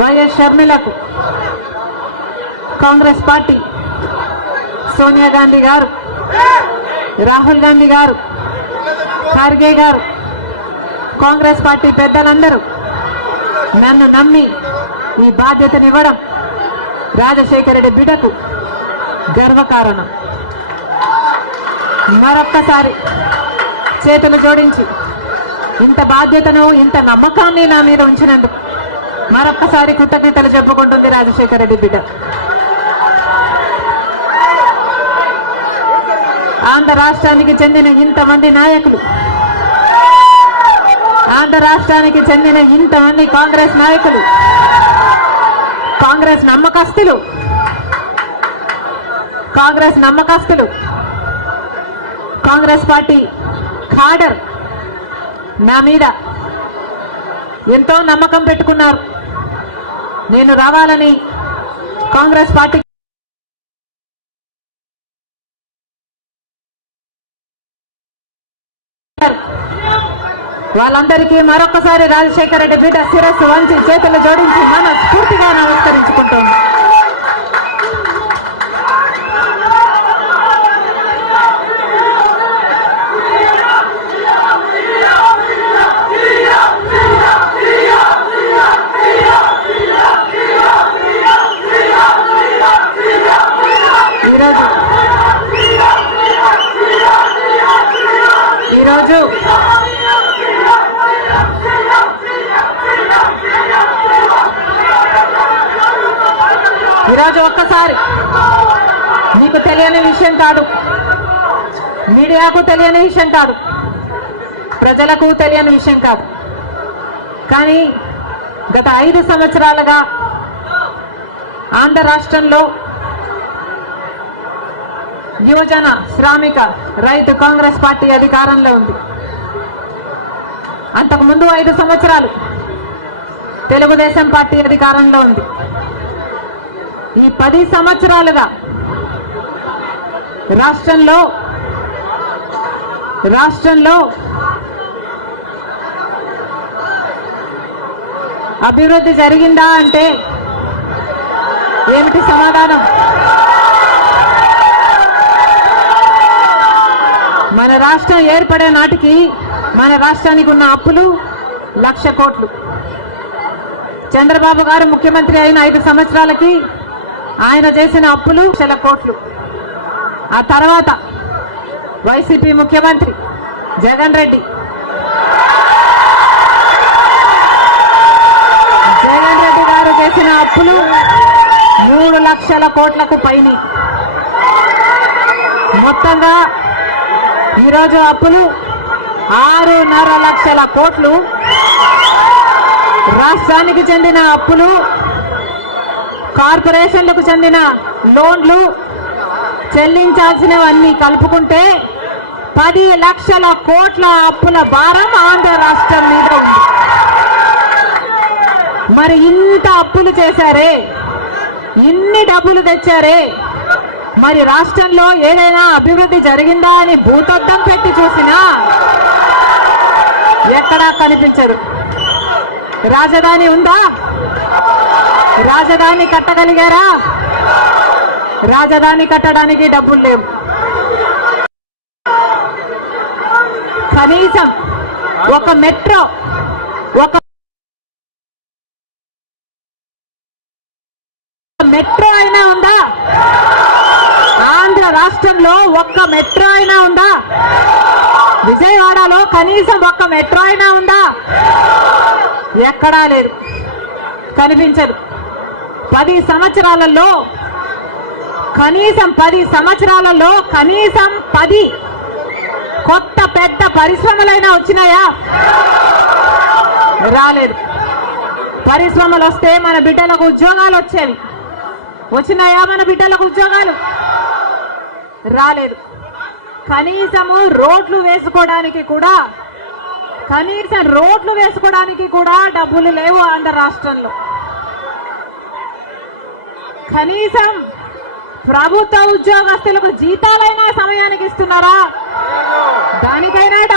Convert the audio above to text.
YS షర్మిలకు Congress party Sonia Gandhi గారు, రాహుల్ గాంధీ గారు, ఖార్గే గారు, కాంగ్రెస్ పార్టీ పెద్దలందరూ నన్ను నమ్మి ఈ బాధ్యతనివ్వడం రాజశేఖర రెడ్డి బిడ్డకు గర్వకారణం. మరొక్కసారి చేతులు జోడించి ఇంత బాధ్యతను, ఇంత నమ్మకాన్ని నా మీద ఉంచినందుకు మరొక్కసారి కృతజ్ఞతలు చెప్పుకుంటుంది రాజశేఖర రెడ్డి బిడ్డ. ఆంధ్ర రాష్ట్రానికి చెందిన ఇంతమంది నాయకులు, ఆంధ్ర రాష్ట్రానికి చెందిన ఇంతమంది కాంగ్రెస్ నాయకులు, కాంగ్రెస్ నమ్మకస్తులు, కాంగ్రెస్ పార్టీ ఖాడర్ నా మీద ఎంతో నమ్మకం పెట్టుకున్నారు. నేను రావాలని కాంగ్రెస్ పార్టీ వాళ్ళందరికీ మరొకసారి రాజశేఖర రెడ్డి బిడ్డ శిరస్సు వంచి చేతులు జోడించి మనస్ఫూర్తిగా నమస్కరించుకుంటోంది. ఈరోజు ఒక్కసారి మీకు తెలియని విషయం కాదు, మీడియాకు తెలియని విషయం కాదు, ప్రజలకు తెలియని విషయం కాదు. కానీ గత 5 సంవత్సరాలుగా ఆంధ్ర రాష్ట్రంలో యువజన, శ్రామిక, రైతు కాంగ్రెస్ పార్టీ అధికారంలో ఉంది. అంతకుముందు 5 సంవత్సరాలు తెలుగుదేశం పార్టీ అధికారంలో ఉంది. ఈ 10 సంవత్సరాలుగా రాష్ట్రంలో అభివృద్ధి జరిగిందా అంటే ఏమిటి సమాధానం? మన రాష్ట్రం ఏర్పడే నాటికి మన రాష్ట్రానికి ఉన్న అప్పులు 1,00,000 కోట్లు. చంద్రబాబు గారు ముఖ్యమంత్రి అయిన 5 సంవత్సరాలకి ఆయన చేసిన అప్పులు 1,00,000 కోట్లు. ఆ తర్వాత వైసీపీ ముఖ్యమంత్రి జగన్ రెడ్డి గారు చేసిన అప్పులు 3,00,000 కోట్లకు పైన. మొత్తంగా ఈరోజు అప్పులు 6,500,000 కోట్లు. రాష్ట్రానికి చెందిన అప్పులు, కార్పొరేషన్లకు చెందిన లోన్లు, చెల్లించాల్సినవన్నీ కలుపుకుంటే 10,00,000 కోట్ల అప్పుల భారం ఆంధ్ర రాష్ట్రం మీద ఉంది. మరి ఇంత అప్పులు చేశారే, ఇన్ని డబ్బులు తెచ్చారే, మరి రాష్ట్రంలో ఏదైనా అభివృద్ధి జరిగిందా అని భూతద్దం పెట్టి చూసినా ఎక్కడా కనిపించదు. రాజధాని ఉందా? రాజధాని కట్టగలిగారా? రాజధాని కట్టడానికి డబ్బులు లేవు. కనీసం ఒక మెట్రో అయినా ఉందా? ఆంధ్ర రాష్ట్రంలో ఒక్క మెట్రో అయినా ఉందా? విజయవాడలో కనీసం ఒక్క మెట్రో అయినా ఉందా? ఎక్కడా లేదు, కనిపించదు. 10 సంవత్సరాలలో కనీసం 10 కొత్త పెద్ద పరిశ్రమలైనా వచ్చినాయా? రాలేదు. పరిశ్రమలు వస్తే మన బిడ్డలకు ఉద్యోగాలు వచ్చేవి. వచ్చినాయా మన బిడ్డలకు ఉద్యోగాలు? రాలేదు. కనీసము రోడ్లు వేసుకోవడానికి కూడా డబ్బులు లేవు ఆంధ్ర రాష్ట్రంలో. కనీసం ప్రభుత్వ ఉద్యోగస్తులకు జీతాలైనా సమయానికి ఇస్తున్నారా? దానికైనా